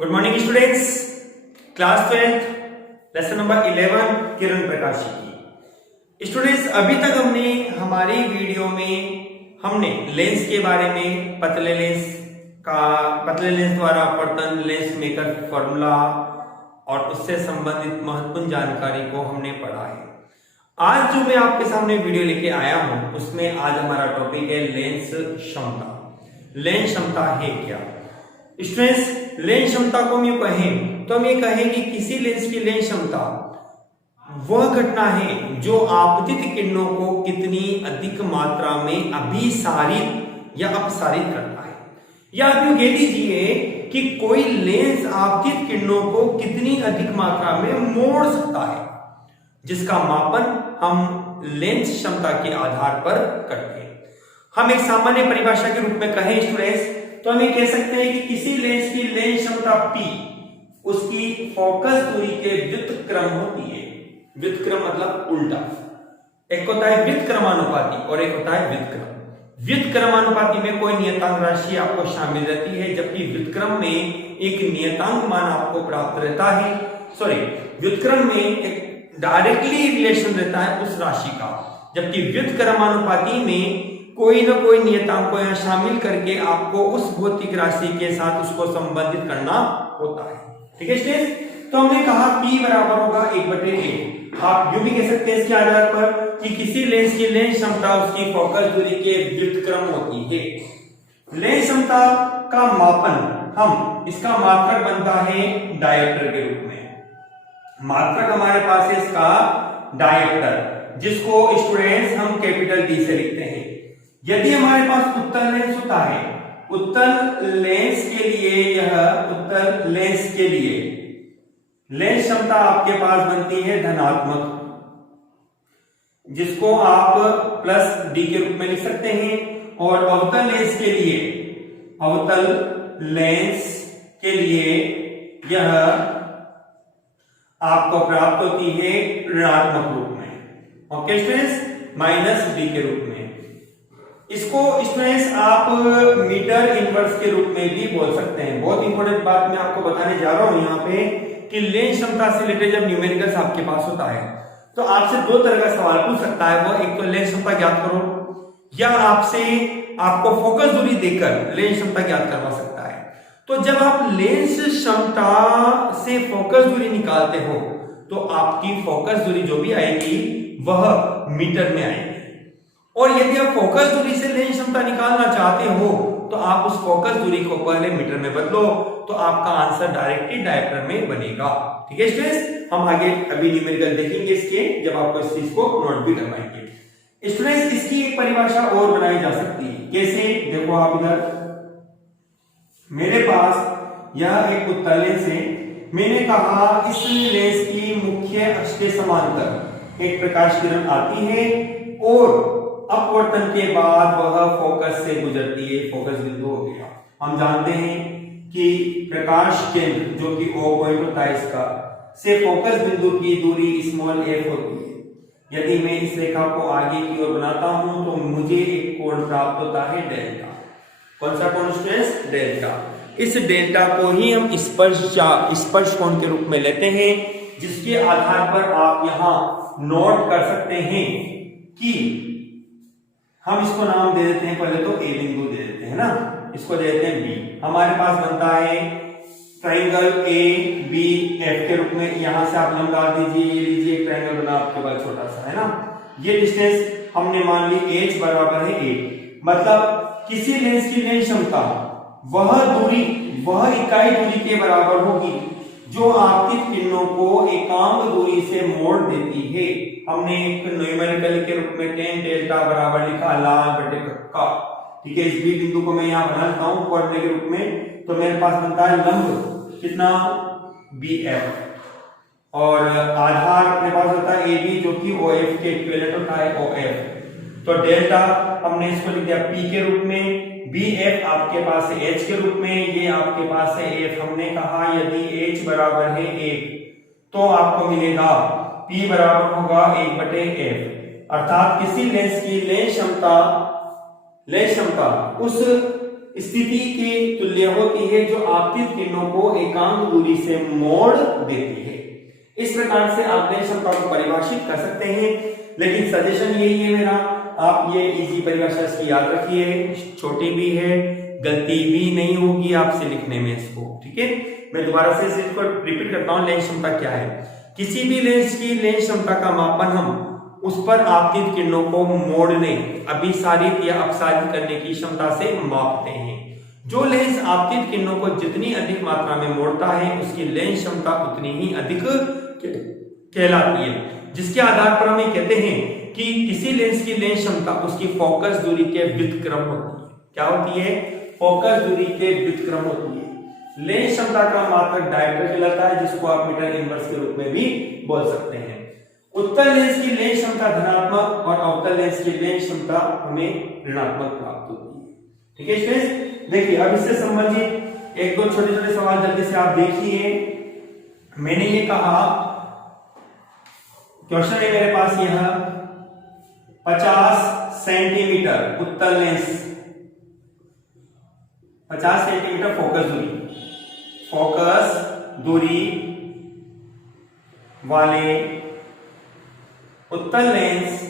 Good morning students, class 12 lesson number 11 किरण प्रकाशी की। Students, अभी तक हमने हमारी वीडियो में हमने लेंस के बारे में पतले लेंस द्वारा अपवर्तन, लेंस मेकर फॉर्मूला और उससे संबंधित महत्वपूर्ण जानकारी को हमने पढ़ा है। आज जो मैं आपके सामने वीडियो लेके आया हूं उसमें आज हमारा टॉपिक है लेंस क्षमता। लेंस क्षमता है क्या? स्टूडेंट्स, लेंस क्षमता को हम ये कहें तो हम ये कहें कि किसी लेंस की लेंस क्षमता वह घटना है जो आपतित किरणों को कितनी अधिक मात्रा में अभिसारित या अपसारित करता है। या आप यूं कह लीजिए कि कोई लेंस आपतित किरणों को कितनी अधिक मात्रा में मोड़ सकता है, जिसका मापन हम लेंस क्षमता के आधार पर करते हैं। हम एक सामान्य परिभाषा के रूप में कहें स्टूडेंट्स तो हम ये कह सकते हैं कि किसी लेंस की लेंस क्षमता P उसकी फोकस दूरी के व्युत्क्रम होती है। व्युत्क्रम मतलब उल्टा। एक होता है व्युत्क्रमानुपाती और एक होता है व्युत्क्रम। व्युत्क्रमानुपाती में कोई नियतांक राशि आपको शामिल रहती है, जबकि व्युत्क्रम में एक नियतांक मान आपको प्राप्त रहता है। व्युत्क्रम में एक डायरेक्टली रिलेशन रहता है उस राशि का, जबकि व्युत्क्रमानुपाती में कोई ना कोई नियतांक को यहां शामिल करके आपको उस भौतिक राशि के साथ उसको संबंधित करना होता है। ठीक है स्टूडेंट्स, तो हमने कहा P बराबर होगा 1/a। आप यूं भी कह सकते हैं इसके आधार पर कि किसी लेंस की लेंस क्षमता उसकी फोकस दूरी के व्युत्क्रम होती है। लेंस क्षमता का मापन इसका मात्रक बनता है डायोप्टर के रूप में। मात्रक हमारे पास है इसका डायोप्टर, जिसको स्टूडेंट्स हम कैपिटल D से लिखते हैं। यदि हमारे पास उत्तल लेंस होता है, उत्तल लेंस के लिए लेंस क्षमता आपके पास बनती है धनात्मक, जिसको आप +d के रूप में लिख सकते हैं। और अवतल लेंस के लिए यह आपको प्राप्त होती है ऋणात्मक रूप में। ओके स्टूडेंट्स, -d के रूप में। इसको स्टूडेंट्स आप मीटर इनवर्स के रूप में भी बोल सकते हैं। बहुत इंपॉर्टेंट बात मैं आपको बताने जा रहा हूं यहाँ पे कि लेंस क्षमता से रिलेटेड जब न्यूमेरिकल्स आपके पास होता है तो आपसे दो तरह का सवाल पूछ सकता है। वो एक तो लेंस क्षमता ज्ञात करो, या आपको फोकस दूरी देकर लेंस क्षमता ज्ञात करवा सकता है। तो जब आप लेंस क्षमता से फोकस दूरी निकालते हो तो आपकी फोकस दूरी जो भी आएगी वह मीटर में आएगी, और यदि आप फोकस दूरी से लेंस क्षमता निकालना चाहते हो तो आप उस फोकस दूरी को पहले मीटर में बदलो, तो आपका आंसर डायरेक्टली डायोप्टर में बनेगा। ठीक है स्टूडेंट्स, हम आगे अभी न्यूमेरिकल देखेंगे इसके, जब आपको इस चीज को नोट भी करवाएंगे। स्टूडेंट्स, इसकी एक परिभाषा और बनाई जा सकती है। कैसे? देखो आप इधर मेरे पास यह एक उत्तल लेंस है। मैंने कहा इस लेंस की मुख्य अक्ष के समांतर एक प्रकाश किरण आती है और अपवर्तन के बाद वह फोकस से गुजरती है। फोकस बिंदु हो गया। हम जानते हैं कि प्रकाश केंद्र जो कि O पॉइंट होता है इसका से फोकस बिंदु की दूरी f होती है। यदि मैं इस रेखा को आगे की ओर बनाता हूं तो मुझे एक कोण प्राप्त होता है डेल्टा। कौन सा कोण स्टूडेंट्स? डेल्टा। इस डेल्टा को ही हम स्पर्श कोण के रूप में लेते हैं, जिसके आधार पर आप यहां नोट कर सकते हैं कि हम इसको नाम दे देते हैं, पहले तो A बिंदु दे देते हैं ना, इसको दे देते हैं B। हमारे पास बनता है ट्राइंगल ABF के रूप में। यहां से आप लंब डाल दीजिए, ये लीजिए एक ट्राइंगल बना आपके पास छोटा सा, है ना। ये डिस्टेंस हमने मान ली H बराबर है A। मतलब किसी लेंस की लेंस क्षमता वह इकाई दूरी के बराबर होगी जो आपतित किरणों को एकांक दूरी से मोड़ देती है। हमने एक न्यूमेरिकल के रूप में tan डेल्टा बराबर लिखा लाल बटे कक्का। ठीक है, इस B बिंदु को मैं यहां बना लेता हूं कोऑर्डिनेट के रूप में। तो मेरे पास बनता है लंब कितना BF, और आधार मेरे पास होता है AB जो कि OF के इक्विवेलेंट होता है OF। तो डेल्टा हमने इसको लिख दिया P के रूप में, BF आपके पास है H के रूप में, ये आपके पास है F। हमने कहा यदि H बराबर है 1 तो आपको मिलेगा P बराबर होगा 1/f। अर्थात किसी लेंस की लेंस क्षमता उस स्थिति के तुल्य होती है जो आपतित किरणों को एकांक दूरी से मोड़ देती है। इस प्रकार से आप लेंस क्षमता को परिभाषित कर सकते हैं, लेकिन सजेशन यही है मेरा, आप ये इजी परिभाषा इसकी याद रखिए, छोटी भी है, गलती भी नहीं होगी आपसे लिखने में इसको, ठीक है। मैं दोबारा से इसको रिपीट करता हूं, लेंस क्षमता क्या है। किसी भी लेंस की लेंस क्षमता का मापन हम उस पर आपतित किरणों को मोड़ने, अभिसारित या अपसारित करने की क्षमता से मापते हैं। जो लेंस आपतित किरणों को जितनी अधिक मात्रा में मोड़ता है उसकी लेंस क्षमता उतनी ही अधिक कहलाती है, जिसके आधार पर हम ये कहते हैं कि किसी लेंस की लेंस क्षमता उसकी फोकस दूरी के व्युत्क्रम होती है। क्या होती है? फोकस दूरी के व्युत्क्रम होती है। लेंस क्षमता का मात्रक डायप्टर कहलाता है, जिसको आप मीटर इनवर्स के रूप में भी बोल सकते हैं। उत्तल लेंस की लेंस क्षमता धनात्मक और अवतल लेंस की लेंस क्षमता हमें ऋणात्मक प्राप्त होती है, ठीक है स्टूडेंट्स। देखिए अब इससे संबंधित एक दो छोटे छोटे सवाल जल्दी से आप देखिए। मैंने ये कहा, क्वेश्चन है मेरे पास यह 50 सेंटीमीटर उत्तल लेंस, 50 सेंटीमीटर फोकस दूरी वाले उत्तल लेंस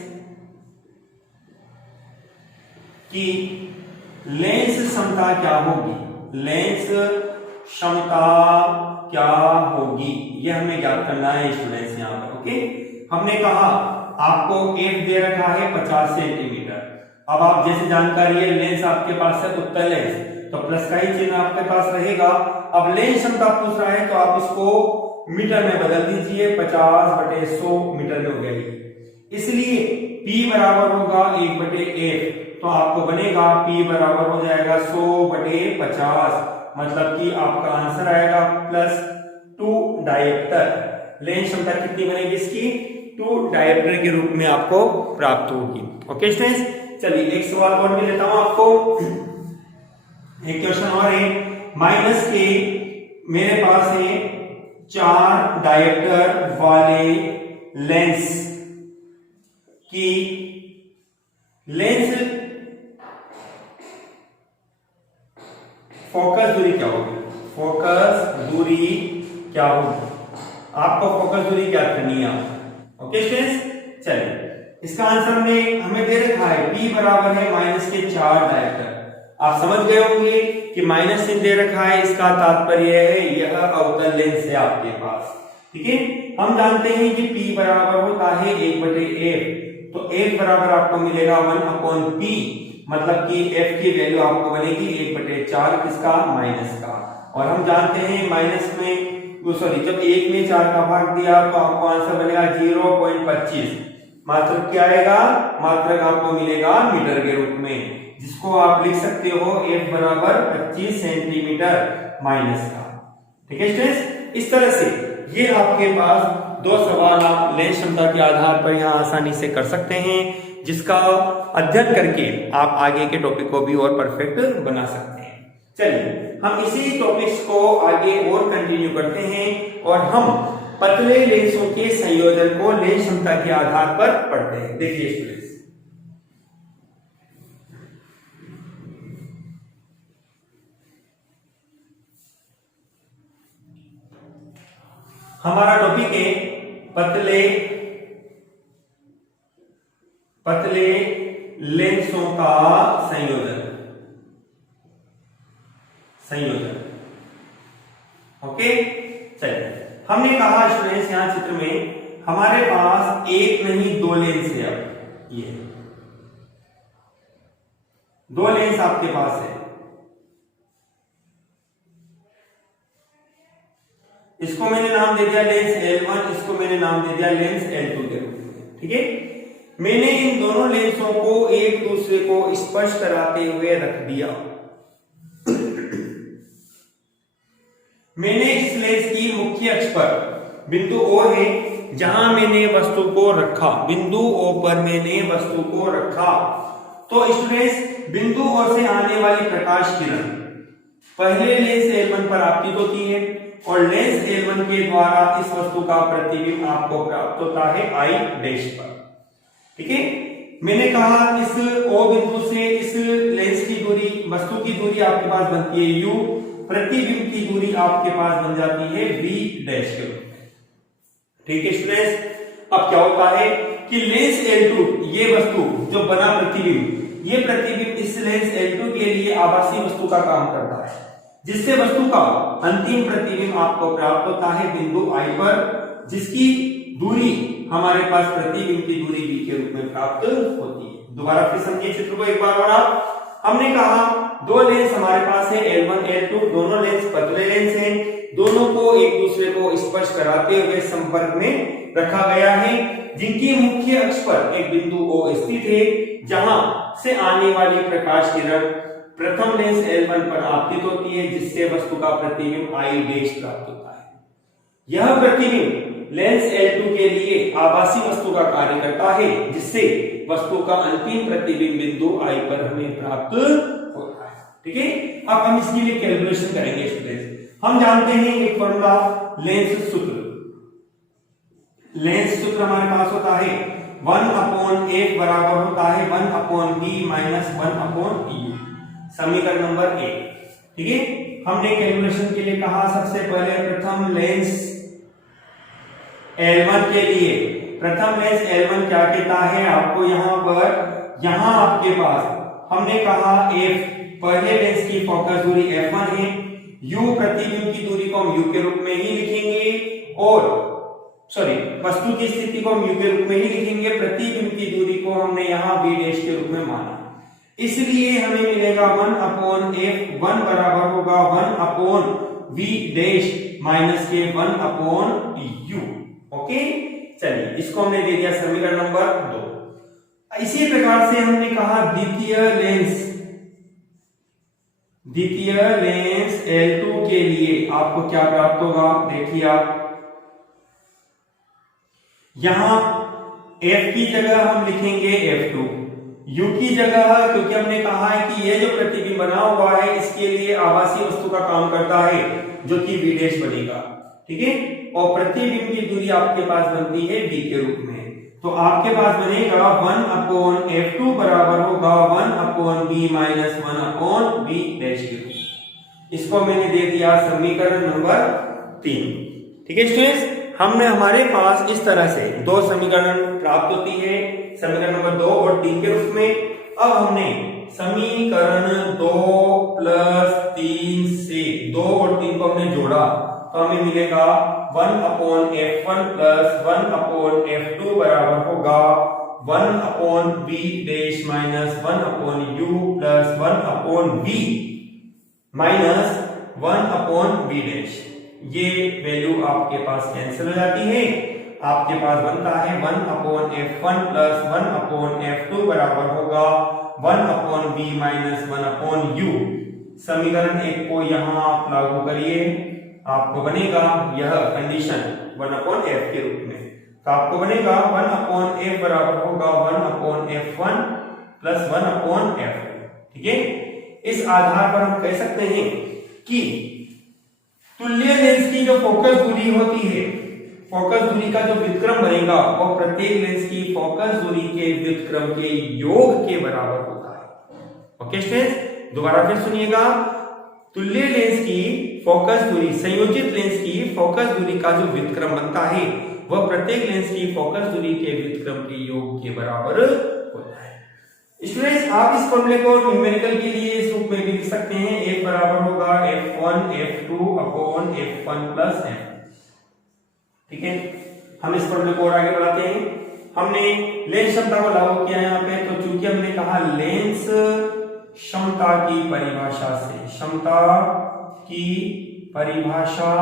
की लेंस क्षमता क्या होगी, लेंस क्षमता क्या होगी, यह हमें ज्ञात करना है स्टूडेंट्स यहां पर। ओके, हमने कहा आपको एफ दे रखा है 50 सेंटीमीटर। अब आप जैसे जानकारी है, लेंस आपके पास है उत्तल लेंस, तो प्लस का ही चिन्ह आपके पास रहेगा। अब लेंस क्षमता पूछ रहा है तो आप इसको मीटर में बदल दीजिए, 50/100 मीटर में हो गई, इसलिए P बराबर होगा 1/F, तो आपको बनेगा P बराबर हो जाएगा 100/50, मतलब कि आपका आंसर आएगा +2 डायप्टर। लेंस क्षमता कितनी बनेगी इसकी? 2 डायप्टर के रूप में आपको प्राप्त होगी। ओके स्टूडेंट्स, चलिए एक सवाल और भी लेता हूं आपको। एक क्वेश्चन और है, माइनस के मेरे पास है 4 डायप्टर वाले लेंस की लेंस फोकस दूरी क्या होगी, फोकस दूरी क्या होगी, आपको फोकस दूरी क्या करनी है। ओके स्टूडेंट्स, चलिए इसका आंसर हमें दे रखा है P बराबर है माइनस के 4 डायप्टर। आप समझ गए होंगे कि माइनस चिन्ह दे रखा है, इसका तात्पर्य है यह अवतल लेंस है आपके पास, ठीक है। हम जानते हैं कि P बराबर होता है 1/F, तो F बराबर आपको मिलेगा 1/P, मतलब कि F की वैल्यू आपको बनेगी 1/4 किसका, माइनस का। और हम जानते हैं माइनस में जब 1 में 4 का भाग दिया तो आपको आंसर बनेगा 0.25, मात्रक क्या आएगा, मात्रक आपको मिलेगा मीटर के रूप में, जिसको आप लिख सकते हो F बराबर 25 सेंटीमीटर माइनस का, ठीक है स्टूडेंट्स। इस तरह से ये आपके पास 2 सवाल आप लेंस क्षमता के आधार पर यहाँ आसानी से कर सकते हैं, जिसका अध्ययन करके आप आगे के टॉपिक को भी और परफेक्ट बना सकते हैं। चलिए हम इसी टॉपिक्स को आगे और कंटिन्यू करते हैं और हम पतले लेंसों के संयोजन को लेंस क्षमता के आधार पर पढ़ते हैं। देखिए स्टूडेंट्स, हमारा टॉपिक है पतले लेंसों का संयोजन। ओके, चलिए हमने कहा स्टूडेंट्स यहां चित्र में हमारे पास एक नहीं 2 लेंस है। अब ये 2 लेंस आपके पास है, इसको मैंने नाम दे दिया लेंस L1, इसको मैंने नाम दे दिया लेंस L2 के रूप में, ठीक है। मैंने इन दोनों लेंसों को एक दूसरे को स्पर्श कराते हुए रख दिया। मैंने इस लेंस की मुख्य अक्ष पर बिंदु O है जहां मैंने वस्तु को रखा, बिंदु O पर मैंने वस्तु को रखा। तो स्टूडेंट्स, बिंदु O से आने वाली प्रकाश किरण पहले लेंस L1 पर आपतित होती है और लेंस L1 के द्वारा इस वस्तु का प्रतिबिंब आपको प्राप्त होता है I डैश पर, ठीक है। मैंने कहा इस O बिंदु से इस लेंस की दूरी, वस्तु की दूरी आपके पास बनती है u, प्रतिबिंब की दूरी आपके पास बन जाती है v डैश के रूप में। ठीक है स्टूडेंट्स, अब क्या होता है कि लेंस L2, ये वस्तु जो बना प्रतिबिंब, ये प्रतिबिंब इस लेंस L2 के लिए आभासी वस्तु का काम करता है, जिससे वस्तु का अंतिम प्रतिबिंब आपको प्राप्त होता है बिंदु I पर, जिसकी दूरी हमारे पास प्रतिबिंब की दूरी v के रूप में प्राप्त होती है। दोबारा फिर समझिए चित्र को एक बार और आप। हमने कहा दो लेंस हमारे पास है L1 L2, दोनों लेंस पतले लेंस हैं, दोनों को एक दूसरे को स्पर्श कराते हुए संपर्क में रखा गया है, जिनकी मुख्य अक्ष पर एक बिंदु O स्थित है, जहां से आने वाली प्रकाश किरण प्रथम लेंस L1 पर आपतित होती है, जिससे वस्तु का प्रतिबिंब I डैश प्राप्त होता है। यह प्रतिबिंब लेंस L2 के लिए आभासी वस्तु का कार्य करता है, जिससे वस्तु का अंतिम प्रतिबिंब बिंदु I पर हमें प्राप्त होता है। ठीक है, अब हम इसके लिए कैलकुलेशन करेंगे स्टूडेंट्स। हम जानते हैं एक फॉर्मूला लेंस सूत्र। लेंस सूत्र हमारे पास होता है 1/f बराबर होता है 1/b माइनस 1/u, समीकरण नंबर 1। ठीक है, हमने कैलकुलेशन के लिए कहा सबसे पहले प्रथम लेंस L1 के लिए, प्रथम लेंस L1 क्या कहता है आपको, यहां पर, यहां आपके पास हमने कहा f पहले लेंस की फोकस दूरी f1 है, u प्रतिबिंब की दूरी को हम u के रूप में ही लिखेंगे, और वस्तु की स्थिति को हम u के रूप में ही लिखेंगे, प्रतिबिंब की दूरी को हमने यहां v डैश के रूप में माना, इसलिए हमें मिलेगा 1/f1 बराबर होगा 1/v डैश माइनस के 1/u। ओके, चलिए इसको हमने दे दिया समीकरण नंबर 2। इसी प्रकार से हमने कहा द्वितीय लेंस L2 के लिए आपको क्या प्राप्त होगा, देखिए आप यहां f की जगह हम लिखेंगे f2, u की जगह, क्योंकि हमने कहा है कि ये जो प्रतिबिंब बना हुआ है इसके लिए आभासी वस्तु का काम करता है, जो कि v डैश बनेगा। ठीक है, और प्रतिबिंब की दूरी आपके पास बनती है v के रूप में, तो आपके पास बनेगा 1/f2 बराबर होगा 1/b माइनस 1/v डैश के रूप में। इसको मैंने दे दिया समीकरण नंबर 3। ठीक है स्टूडेंट्स, हमने हमारे पास इस तरह से दो समीकरण प्राप्त होती है, समीकरण नंबर 2 और 3 के रूप में। अब हमने समीकरण 2 प्लस 3 से 2 और 3 को हमने जोड़ा, तो हमें मिलेगा 1/f1 प्लस 1/f2 बराबर होगा 1/b dash minus 1/u plus 1/v minus 1/v dash. ये वैल्यू आपके पास कैंसिल हो जाती है, आपके पास बनता है 1/f1 प्लस 1/f2 बराबर होगा 1/b माइनस 1/u। समीकरण 1 को यहां आप लागू करिए, आपको बनेगा यह कंडीशन 1/f के रूप में, तो आपको बनेगा 1/f बराबर होगा 1/f1 प्लस 1/f। ठीक है, इस आधार पर हम कह सकते हैं कि तुल्य लेंस की जो फोकस दूरी होती है, फोकस दूरी का जो व्युत्क्रम बनेगा वो प्रत्येक लेंस की फोकस दूरी के व्युत्क्रम के योग के बराबर होता है। ओके स्टूडेंट्स, दोबारा फिर सुनिएगा, तुल्य लेंस की फोकस दूरी, संयोजित लेंस की फोकस दूरी का जो व्युत्क्रम बनता है वह प्रत्येक लेंस की फोकस दूरी के व्युत्क्रम के योग के बराबर होता है। स्टूडेंट्स, आप इस फॉर्मूले को न्यूमेरिकल के लिए इस रूप में भी लिख सकते हैं, एक बराबर होगा f1 f2 upon f1 plus f। ठीक है, हम इस फॉर्मूले को और आगे बढ़ाते हैं। हमने लेंस क्षमता को लागू किया यहाँ पे, तो चूंकि हमने कहा लेंस क्षमता की परिभाषा से, क्षमता की परिभाषा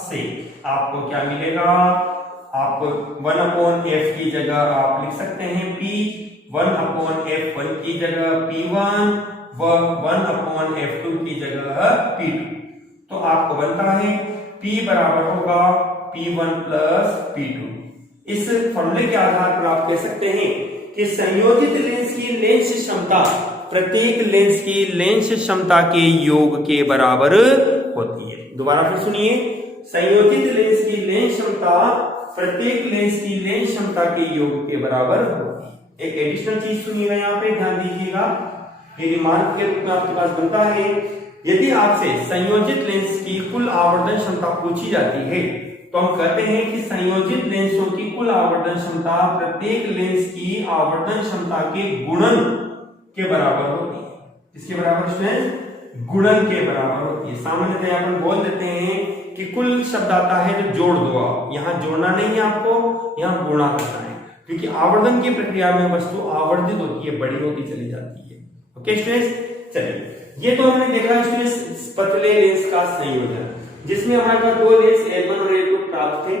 से आपको क्या मिलेगा, आप 1/f की जगह आप लिख सकते हैं p, 1/f1 की जगह p1 व 1/f2 की जगह p2। तो आपको बनता है p बराबर होगा p1 प्लस p2। इस फॉर्मूले के आधार पर आप कह सकते हैं कि संयोजित लेंस की लेंस क्षमता प्रत्येक लेंस की लेंस क्षमता के योग के बराबर होती है। दोबारा फिर सुनिए, संयोजित लेंस की लेंस क्षमता प्रत्येक लेंस की लेंस क्षमता के योग के बराबर होती है। एक एडिशनल चीज सुनिएगा, यहाँ पे ध्यान दीजिएगा, ये रिमार्क के रूप में आपके पास बनता है। यदि आपसे संयोजित लेंस की कुल आवर्धन क्षमता पूछी जाती है तो हम कहते हैं कि संयोजित लेंसों की कुल आवर्धन क्षमता प्रत्येक लेंस की आवर्धन क्षमता के गुणन के बराबर होती है। इसके बराबर स्टूडेंट्स, गुणन के बराबर होती है। सामान्यतः अपन बोल देते हैं कि कुल शब्द आता है जो जोड़ दो, आप यहाँ जोड़ना नहीं है, आपको यहाँ गुणा करना है, क्योंकि आवर्धन की प्रक्रिया में वस्तु आवर्धित होती है, बड़ी होती चली जाती है। ओके स्टूडेंट्स, चलिए ये तो हमने देखा स्टूडेंट्स पतले लेंस का संयोजन, जिसमें हमारे पास दो लेंस L1 और L2 प्राप्त थे।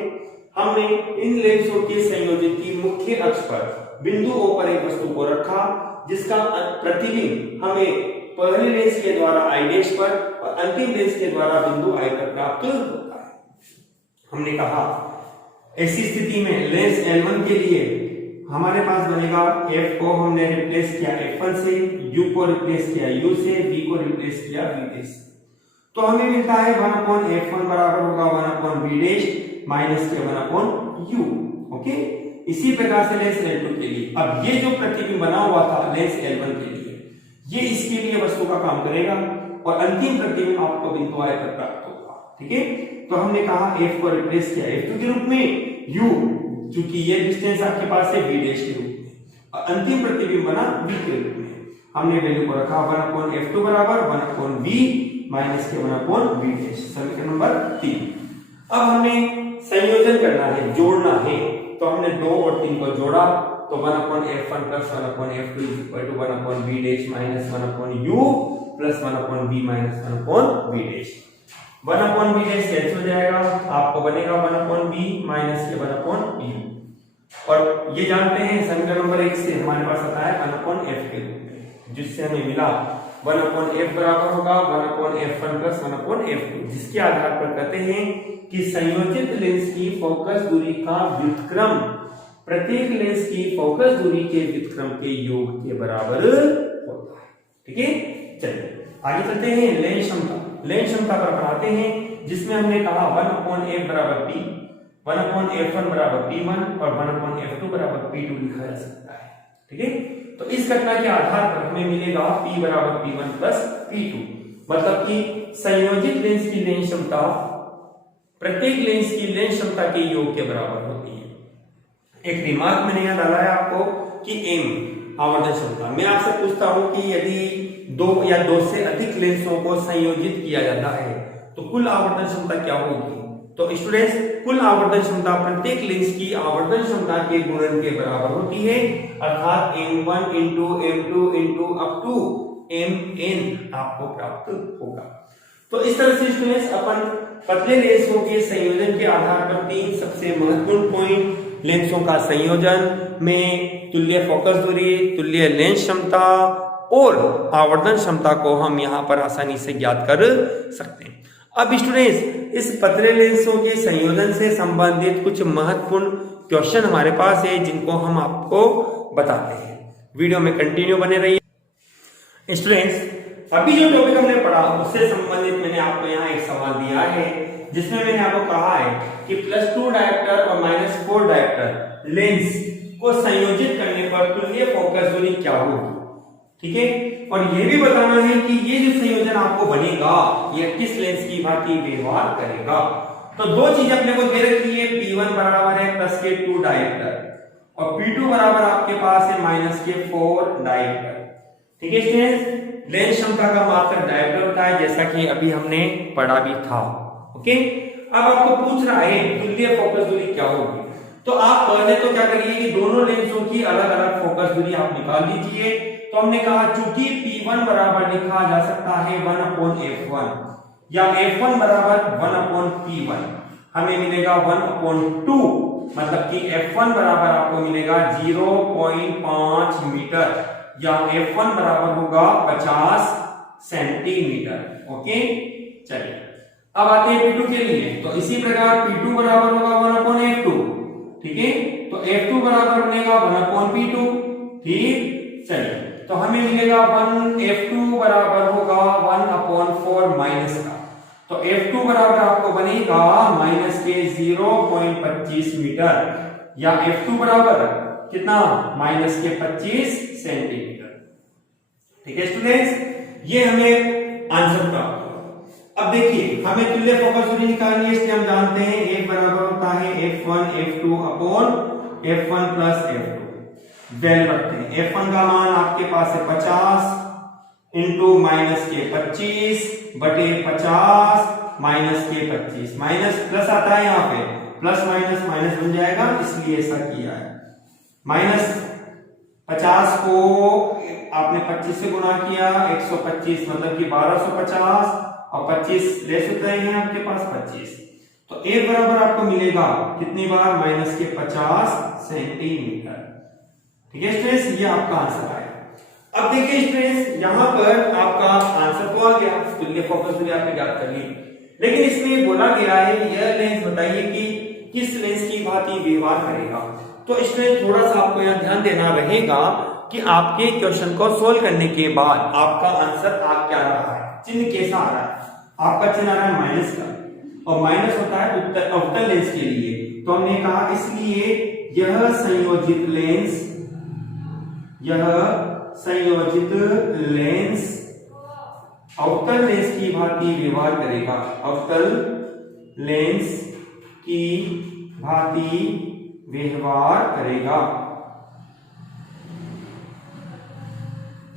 हमने इन लेंसों के संयोजन की मुख्य अक्ष पर बिंदु O पर एक वस्तु को रखा, जिसका प्रतिबिंब हमें पहले लेंस के द्वारा I' पर और अंतिम लेंस के द्वारा बिंदु I पर प्राप्त होता है। हमने कहा ऐसी स्थिति में लेंस L1 के लिए हमारे पास बनेगा F को हमने रिप्लेस किया F1 से, U को रिप्लेस किया U से, V को रिप्लेस किया V' से, तो हमें मिलता है 1/F1 बराबर होगा 1/V' माइनस के 1/U। ओके, इसी प्रकार से लेंस L2 के लिए, अब ये जो प्रतिबिंब बना हुआ था लेंस L1 के लिए, ये इसके लिए वस्तु का काम करेगा और अंतिम प्रतिबिंब आपको बिंदु I पर प्राप्त होगा। ठीक है, तो हमने कहा F को रिप्लेस किया F2 के रूप में, U चूंकि ये डिस्टेंस आपके पास है V' के रूप में, और अंतिम प्रतिबिंब बना V के रूप में। हमने वैल्यू को रखा 1/F2 बराबर 1/V माइनस के 1/V'। समीकरण नंबर 3। अब हमें संयोजन करना है, जोड़ना है, तो हमने 2 और 3 को जोड़ा, तो 1/F1 plus 1/F2 equal to 1/V' minus 1/U plus 1/V minus 1/V'। 1/V' cancel हो जाएगा, आपको बनेगा 1/V माइनस के 1/U, और ये जानते हैं समीकरण नंबर 1 से हमारे पास आता है 1/F के रूप में, जिससे हमें मिला 1/F बराबर होगा 1/F1 प्लस 1/F2, जिसके आधार पर कहते हैं कि संयोजित लेंस की फोकस दूरी का व्युत्क्रम प्रत्येक लेंस की फोकस दूरी के व्युत्क्रम के योग के बराबर होता है। ठीक है, चलिए आगे चलते हैं। लेंस क्षमता, लेंस क्षमता पर पढ़ाते हैं, जिसमें हमने कहा 1/F बराबर P, 1/F1 बराबर P1 और 1/F2 बराबर P2 लिखा जा सकता है। ठीक है, तो इस घटना के आधार पर हमें मिलेगा P बराबर P1 प्लस P2, मतलब कि संयोजित लेंस की लेंस क्षमता प्रत्येक लेंस की लेंस क्षमता के योग के बराबर होती है। एक रिमार्क मैंने यहां डाला है आपको कि M आवर्धन क्षमता, मैं आपसे पूछता हूं कि यदि 2 या 2 से अधिक लेंसों को संयोजित किया जाता है तो कुल आवर्धन क्षमता क्या होगी? तो स्टूडेंट्स, कुल आवर्धन क्षमता प्रत्येक लेंस की आवर्धन क्षमता के गुणन के बराबर होती है, अर्थात M1 into M2 into up to Mn आपको प्राप्त होगा। तो इस तरह से स्टूडेंट्स अपन पतले लेंसों के संयोजन के आधार पर 3 सबसे महत्वपूर्ण पॉइंट लेंसों का संयोजन में तुल्य फोकस दूरी, तुल्य लेंस क्षमता और आवर्धन क्षमता को हम यहाँ पर आसानी से ज्ञात कर सकते हैं। अब स्टूडेंट्स, इस पतले लेंसों के संयोजन से संबंधित कुछ महत्वपूर्ण क्वेश्चन हमारे पास है, जिनको हम आपको बताते हैं। वीडियो में कंटिन्यू बने रहिए। स्टूडेंट्स, अभी जो टॉपिक हमने पढ़ा उससे संबंधित मैंने आपको यहाँ एक सवाल दिया है, जिसमें मैंने आपको कहा है कि +2 डायोप्टर और -4 डायोप्टर लेंस को संयोजित करने पर तुल्य फोकस दूरी क्या होगी। ठीक है, और यह भी बताना है कि ये जो संयोजन आपको बनेगा यह किस लेंस की भांति व्यवहार करेगा। तो 2 चीजें अपने को दे रखी है, P1 बराबर है +2 डायोप्टर और P2 बराबर आपके पास है -4 डायोप्टर। ठीक है स्टूडेंट्स, लेंस क्षमता का मात्रक डायोप्टर होता है, जैसा कि अभी हमने पढ़ा भी था। ओके, अब आपको पूछ रहा है तुल्य फोकस दूरी क्या होगी, तो आप पहले तो क्या करिए कि दोनों लेंसों की अलग अलग फोकस दूरी आप निकाल लीजिए। तो हमने कहा चूंकि P1 बराबर लिखा जा सकता है 1/F1 या F1 बराबर 1/P1, हमें मिलेगा 1/2, मतलब कि F1 बराबर आपको मिलेगा 0.5 मीटर या F1 बराबर होगा 50 सेंटीमीटर। ओके, चलिए अब आते हैं P2 के लिए। तो इसी प्रकार P2 बराबर होगा 1/F2। ठीक है, तो F2 बराबर बनेगा 1/P2। ठीक, चलिए तो हमें मिलेगा 1F2 बराबर होगा 1/4 माइनस का, तो F2 बराबर आपको बनेगा माइनस के 0.25 मीटर या F2 बराबर कितना माइनस के 25 सेंटीमीटर। ठीक है स्टूडेंट्स, ये हमें आंसर प्राप्त हुआ। अब देखिए हमें तुल्य फोकस दूरी निकालनी है, इसलिए हम जानते हैं एक बराबर होता है F1 F2 upon F1 plus F2। Value रखते हैं, F1 का मान आपके पास है 50 इंटू माइनस के 25 बटे 50 माइनस के 25, माइनस प्लस आता है यहाँ पे, प्लस माइनस माइनस बन जाएगा, इसलिए ऐसा किया है। माइनस 50 को आपने 25 से गुणा किया, 125 मतलब कि 1250 और 25 ले सकते हैं आपके पास 25, तो एक बराबर आपको मिलेगा कितनी बार माइनस के 50 सेंटीमीटर। ठीक है स्टूडेंट्स, ये आपका आंसर आया। अब देखिए स्टूडेंट्स, यहां पर आपका आंसर तो आ गया, तुल्य फोकस दूरी आपने ज्ञात कर ली, लेकिन इसमें बोला गया है यह लेंस बताइए कि किस लेंस की भांति व्यवहार करेगा। तो इसमें थोड़ा सा आपको यहाँ ध्यान देना रहेगा कि आपके क्वेश्चन को सोल्व करने के बाद आपका आंसर आ क्या रहा है, चिन्ह कैसा आ रहा है। आपका चिन्ह आ रहा है माइनस का, और माइनस होता है अवतल लेंस के लिए, तो हमने कहा इसलिए यह संयोजित लेंस अवतल लेंस की भांति व्यवहार करेगा, अवतल लेंस की भांति व्यवहार करेगा।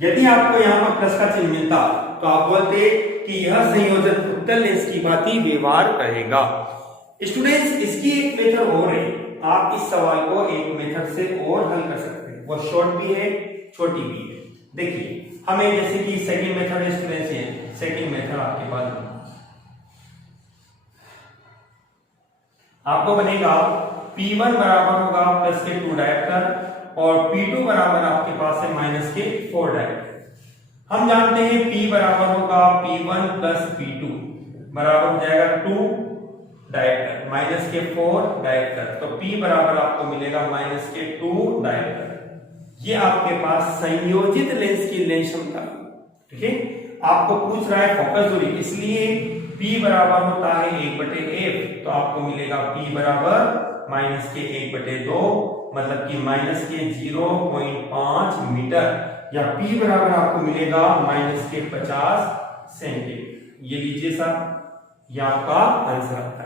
यदि आपको यहां पर प्लस का चिन्ह मिलता तो आप बोलते कि यह संयोजन उत्तल लेंस की भांति व्यवहार करेगा। स्टूडेंट्स, इसकी एक मेथड और है, आप इस सवाल को एक मेथड से और हल कर सकते हैं, वो शॉर्ट भी है छोटी भी है। देखिए हमें जैसे कि सेकंड मेथड है स्टूडेंट्स, ये सेकंड मेथड आपके पास आपको बनेगा P1 बराबर होगा प्लस के 2 डायोप्टर और P2 बराबर आपके पास है माइनस के 4 डायोप्टर। हम जानते हैं P बराबर होगा P1 प्लस P2 बराबर हो जाएगा 2 डायोप्टर माइनस के 4 डायोप्टर, तो P बराबर आपको मिलेगा माइनस के 2 डायोप्टर। ये आपके पास संयोजित लेंस की लेंस क्षमता। ठीक है, आपको पूछ रहा है फोकस दूरी, इसलिए P बराबर होता है 1/f, तो आपको मिलेगा P बराबर माइनस के 1/2 मतलब कि माइनस के 0.5 मीटर, या P बराबर आपको मिलेगा माइनस के 50 सेंटीमीटर। ये लीजिए साहब, ये आपका आंसर आता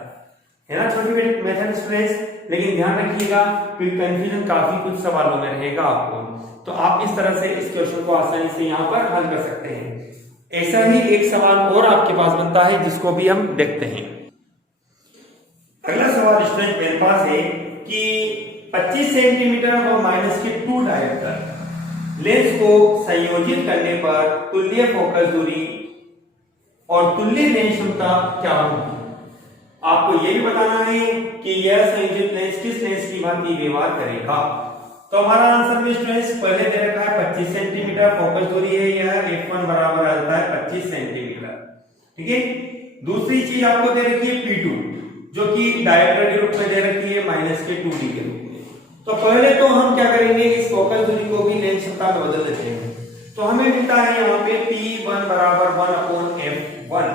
है ना। छोटी मेथड स्टूडेंट्स, लेकिन ध्यान रखिएगा क्योंकि कंफ्यूजन काफी कुछ सवालों में रहेगा आपको, तो आप इस तरह से इस क्वेश्चन को आसानी से यहाँ पर हल कर सकते हैं। ऐसा ही एक सवाल और आपके पास बनता है जिसको भी हम देखते हैं। अगला सवाल स्टूडेंट मेरे पास है कि 25 सेंटीमीटर और माइनस के 2 डायोप्टर लेंस को संयोजित करने पर तुल्य फोकस दूरी और तुल्य लेंस क्षमता क्या होगी। आपको यह भी बताना है कि यह संयोजित लेंस किस लेंस की भांति व्यवहार करेगा। तो हमारा आंसर में स्टूडेंट्स पहले दे रखा है 25 सेंटीमीटर फोकस दूरी है, यह F1 बराबर आता है 25 सेंटीमीटर। ठीक है, दूसरी चीज आपको दे रखी है P2 जो कि डायोप्टर के रूप में दे रखी है माइनस के 2D के रूप में। तो पहले तो हम क्या करेंगे, इस फोकस दूरी को भी लेंस क्षमता में बदल देते हैं, तो हमें मिलता है यहाँ पे P1 बराबर 1/F1।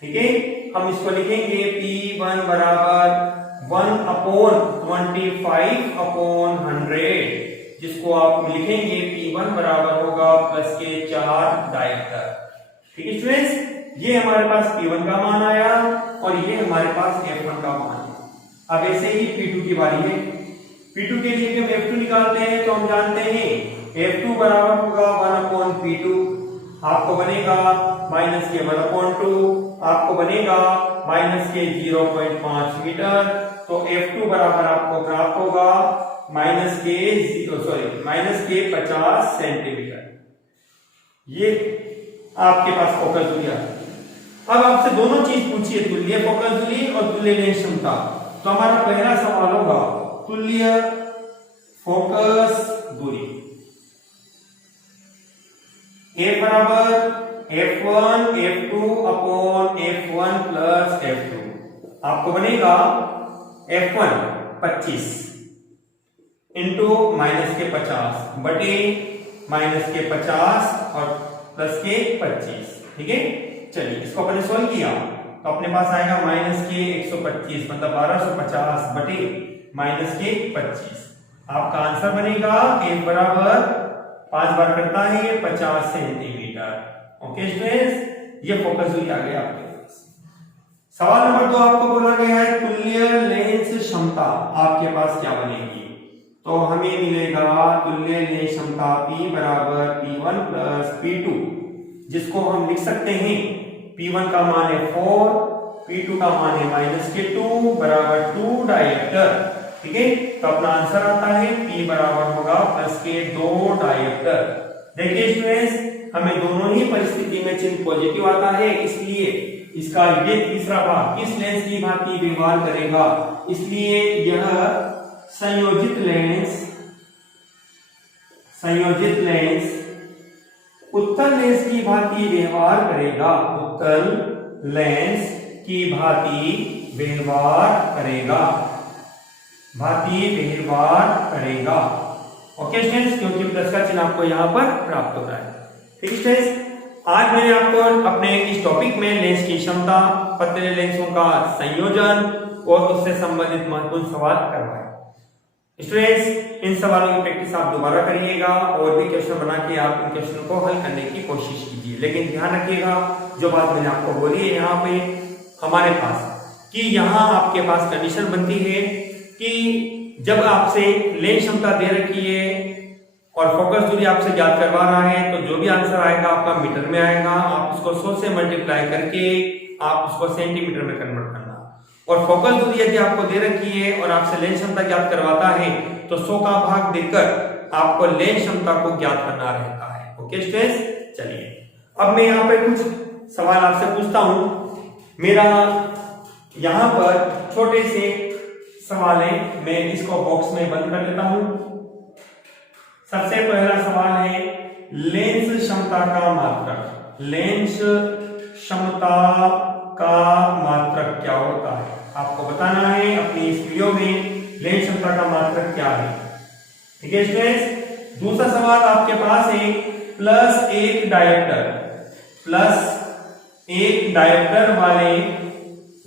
ठीक है, हम इसको लिखेंगे P1 बराबर 1/25/100, जिसको आप लिखेंगे P1 बराबर होगा प्लस के 4 डायोप्टर। ठीक है स्टूडेंट्स, ये हमारे पास P1 का मान आया और ये हमारे पास F1 का मान है। अब ऐसे ही P2 की बारी है। P2 के लिए हम F2 निकालते हैं, तो हम जानते हैं F2 बराबर होगा 1/P2, आपको बनेगा माइनस के 1/2, आपको बनेगा माइनस के 0.5 मीटर, तो F2 बराबर आपको प्राप्त होगा माइनस के 50 सेंटीमीटर। ये आपके पास फोकस दूरी है। अब आपसे दोनों चीज पूछिए, तुल्य फोकस दूरी और तुल्य लेंस क्षमता। तो हमारा पहला सवाल होगा तुल्य फोकस दूरी, A बराबर F1 F2 upon F1 plus F2, आपको बनेगा F1 25 इंटू माइनस के 50 बटे माइनस के 50 और प्लस के 25। ठीक है, चलिए इसको अपने सोल्व किया तो अपने पास आएगा माइनस के 125 मतलब 1250 बटे माइनस के 25। आपका आंसर बनेगा f बराबर 5 बार करता है ये 50 सेंटीमीटर। ओके स्टूडेंट्स, ये फोकस दूरी आ गई आपके पास। सवाल नंबर 2 आपको बोला गया है तुल्य लेंस क्षमता आपके पास क्या बनेगी। तो हमें मिलेगा तुल्य लेंस क्षमता P बराबर P1 प्लस P2, जिसको हम लिख सकते हैं P1 का मान है 4, P2 का मान है माइनस के 2 बराबर 2 डायोप्टर। ठीक है, तो अपना आंसर आता है P बराबर होगा प्लस के 2 डायोप्टर। देखिए स्टूडेंट्स, हमें दोनों ही परिस्थिति में चिन्ह पॉजिटिव आता है, इसलिए इसका ये तीसरा भाग किस लेंस की भांति व्यवहार करेगा, इसलिए यह संयोजित लेंस उत्तल लेंस की भांति व्यवहार करेगा, उत्तल लेंस की भांति व्यवहार करेगा। ओके स्टूडेंट्स, क्योंकि प्लस का चिन्ह आपको यहाँ पर प्राप्त हो रहा है। ठीक है स्टूडेंट्स, आज मैंने आपको अपने इस टॉपिक में लेंस की क्षमता, पतले लेंसों का संयोजन और उससे संबंधित महत्वपूर्ण सवाल करवाए। स्टूडेंट्स, इन सवालों की प्रैक्टिस आप दोबारा करिएगा और भी क्वेश्चन बना के आप इन क्वेश्चन को हल करने की कोशिश कीजिए। लेकिन ध्यान रखिएगा जो बात मैंने आपको बोली है यहाँ पे हमारे पास, कि यहाँ आपके पास कंडीशन बनती है कि जब आपसे लेंस क्षमता दे रखी है और फोकस दूरी आपसे ज्ञात करवा रहा है, तो जो भी आंसर आएगा आपका मीटर में आएगा। आप उसको 100 से मल्टीप्लाई करके आप उसको सेंटीमीटर में कन्वर्ट करना। और फोकस दूरी यदि आपको दे रखी है और आपसे लेंस क्षमता ज्ञात करवाता है, तो 100 का भाग देकर आपको लेंस क्षमता को ज्ञात करना रहता है। ओके स्टूडेंट्स, चलिए अब मैं यहाँ पे कुछ सवाल आपसे पूछता हूं। मेरा यहाँ पर छोटे से सवाल है, मैं इसको बॉक्स में बंद कर लेता हूं। सबसे पहला सवाल है लेंस क्षमता का मात्रक। लेंस क्षमता का मात्रक क्या होता है, आपको बताना है अपनी इस वीडियो में लेंस क्षमता का मात्रक क्या है। ठीक है स्टूडेंट्स, दूसरा सवाल आपके पास है प्लस एक डायोप्टर वाले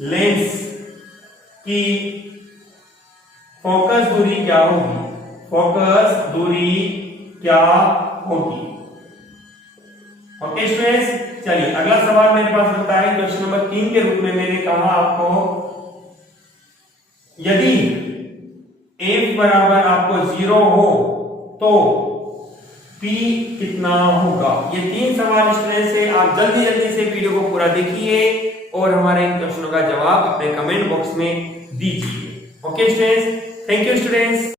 लेंस की फोकस दूरी क्या होगी। ओके स्टूडेंट्स, चलिए अगला सवाल मेरे पास बनता है क्वेश्चन नंबर 3 के रूप में। मैंने कहा आपको यदि f बराबर आपको 0 हो तो p कितना होगा। ये 3 सवाल स्टूडेंट्स से आप जल्दी से वीडियो को पूरा देखिए और हमारे इन क्वेश्चनों का जवाब अपने कमेंट बॉक्स में दीजिए। Okay students, thank you students.